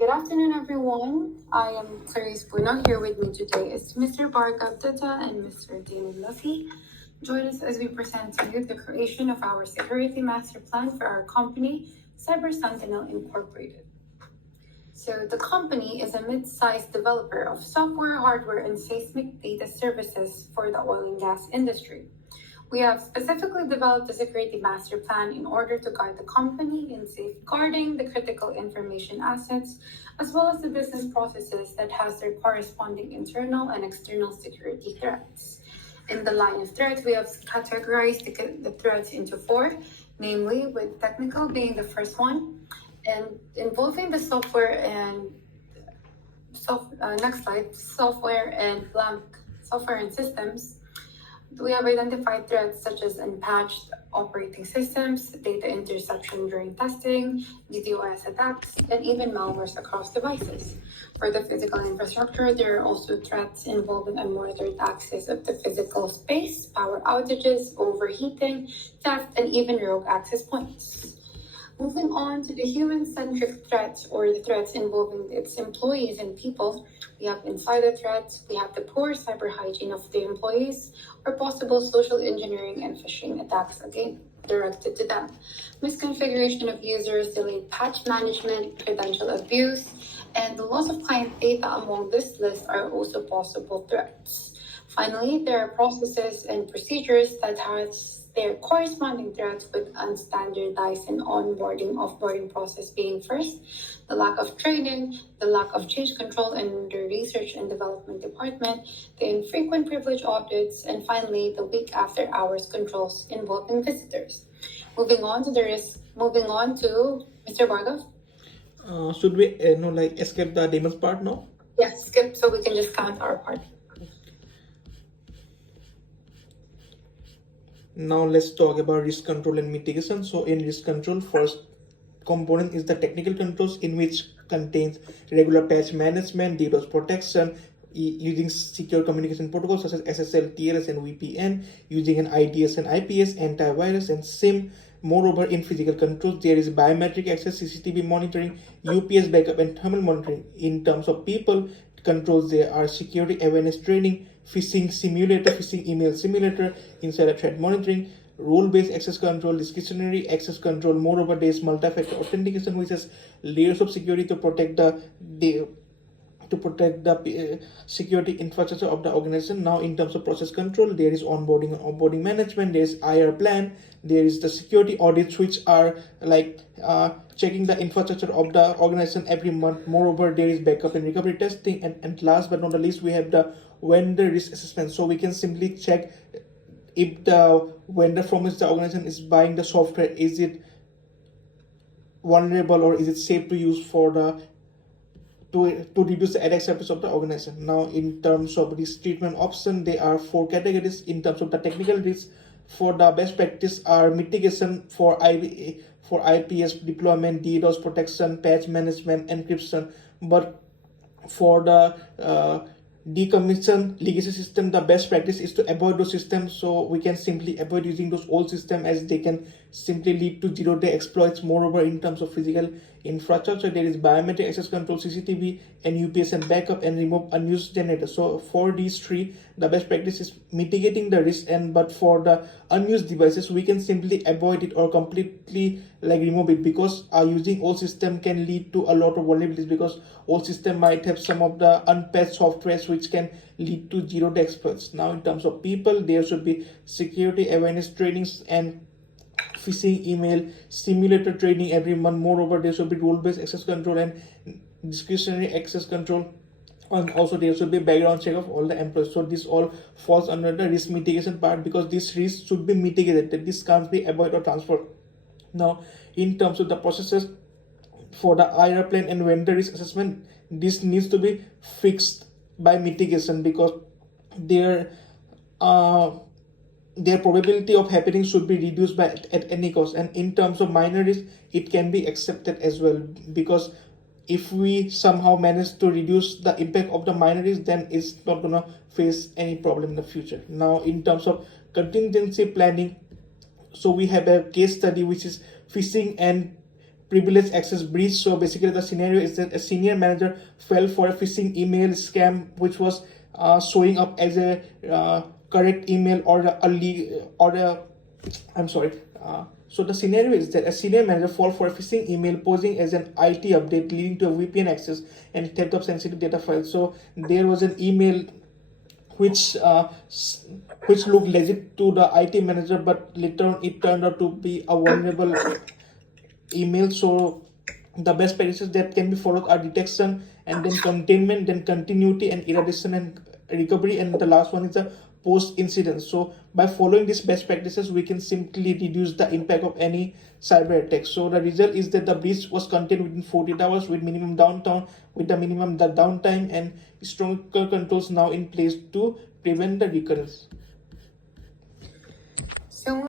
Good afternoon, everyone. I am Clarice Bueno. Here with me today is Mr. Bhargav Dutta and Mr. David Luffy. Join us as we present to you the creation of our security master plan for our company, Cyber Sentinel Incorporated. So the company is a mid-sized developer of software, hardware, and seismic data services for the oil and gas industry. We have specifically developed a security master plan in order to guide the company in safeguarding the critical information assets, as well as the business processes that has their corresponding internal and external security threats. In the line of threats, we have categorized the threats into four, namely with technical being the first one, and involving the software and next slide, software and systems. We have identified threats such as unpatched operating systems, data interception during testing, DDoS attacks, and even malwares across devices. For the physical infrastructure, there are also threats involving unmonitored access of the physical space, power outages, overheating, theft, and even rogue access points. Moving on to the human-centric threats, or the threats involving its employees and people, we have insider threats, we have the poor cyber hygiene of the employees, or possible social engineering and phishing attacks again directed to them. Misconfiguration of users, delayed patch management, credential abuse, and the loss of client data among this list are also possible threats. Finally, there are processes and procedures that has their corresponding threats with unstandardized and onboarding, offboarding process being first, the lack of training, the lack of change control in the research and development department, the infrequent privilege audits, and finally, the week after hours controls involving visitors. Moving on to Mr. Bhargav. Should we escape the demons part now? Yes, skip so we can just count our part. Now let's talk about risk control and mitigation. So in risk control, first component is the technical controls, in which contains regular patch management, DDoS protection, using secure communication protocols such as SSL, TLS, and VPN, using an IDS and IPS, antivirus, and SIM. Moreover, in physical controls, there is biometric access, CCTV monitoring, UPS backup, and thermal monitoring. In terms of people controls, there are security awareness training, phishing simulator, phishing email simulator, insider threat monitoring, role-based access control, discretionary access control. Moreover, there is multi-factor authentication, which has layers of security to protect the security infrastructure of the organization. Now, in terms of process control, there is onboarding and offboarding management, there is IR plan, there is the security audits, which are checking the infrastructure of the organization every month. Moreover, there is backup and recovery testing, and last but not the least, we have the vendor risk assessment. So we can simply check if the vendor from which the organization is buying the software, is it vulnerable or is it safe to use for the to reduce the attack surface of the organization. Now, in terms of risk treatment option, there are four categories. In terms of the technical risk, for the best practice are mitigation for IPS deployment, DDoS protection, patch management, encryption. But for the decommission legacy system, the best practice is to avoid those systems. So we can simply avoid using those old systems, as they can simply lead to zero-day exploits. Moreover, in terms of physical infrastructure, there is biometric access control, CCTV, and UPS and backup, and remove unused generators. So for these three, the best practice is mitigating the risk, but for the unused devices, we can simply avoid it or completely remove it, because using old system can lead to a lot of vulnerabilities, because old system might have some of the unpatched softwares which can lead to zero-day exploits. Now, in terms of people, there should be security awareness trainings and phishing email simulator training every month. Moreover, there should be role-based access control and discretionary access control, and also there should be background check of all the employees. So this all falls under the risk mitigation part, because this risk should be mitigated, that this can't be avoided or transferred. Now, in terms of the processes for the IR plan and vendor risk assessment, this needs to be fixed by mitigation, because their probability of happening should be reduced by at any cost. And in terms of minor risk, it can be accepted as well, because if we somehow manage to reduce the impact of the minor risk, then it's not gonna face any problem in the future. Now, in terms of contingency planning, so we have a case study which is phishing and privileged access breach. So basically the scenario is that a senior manager fell for a phishing email scam which was showing up as a correct email or I'm sorry. So the scenario is that a senior manager fall for a phishing email posing as an IT update leading to a VPN access and theft of sensitive data files. So there was an email which looked legit to the IT manager, but later on it turned out to be a vulnerable email. So the best practices that can be followed are detection and then containment, then continuity and eradication and recovery, and the last one is the post incident. So by following these best practices we can simply reduce the impact of any cyber attack. So the result is that the breach was contained within 48 hours with minimum downtime and stronger controls now in place to prevent the recurrence.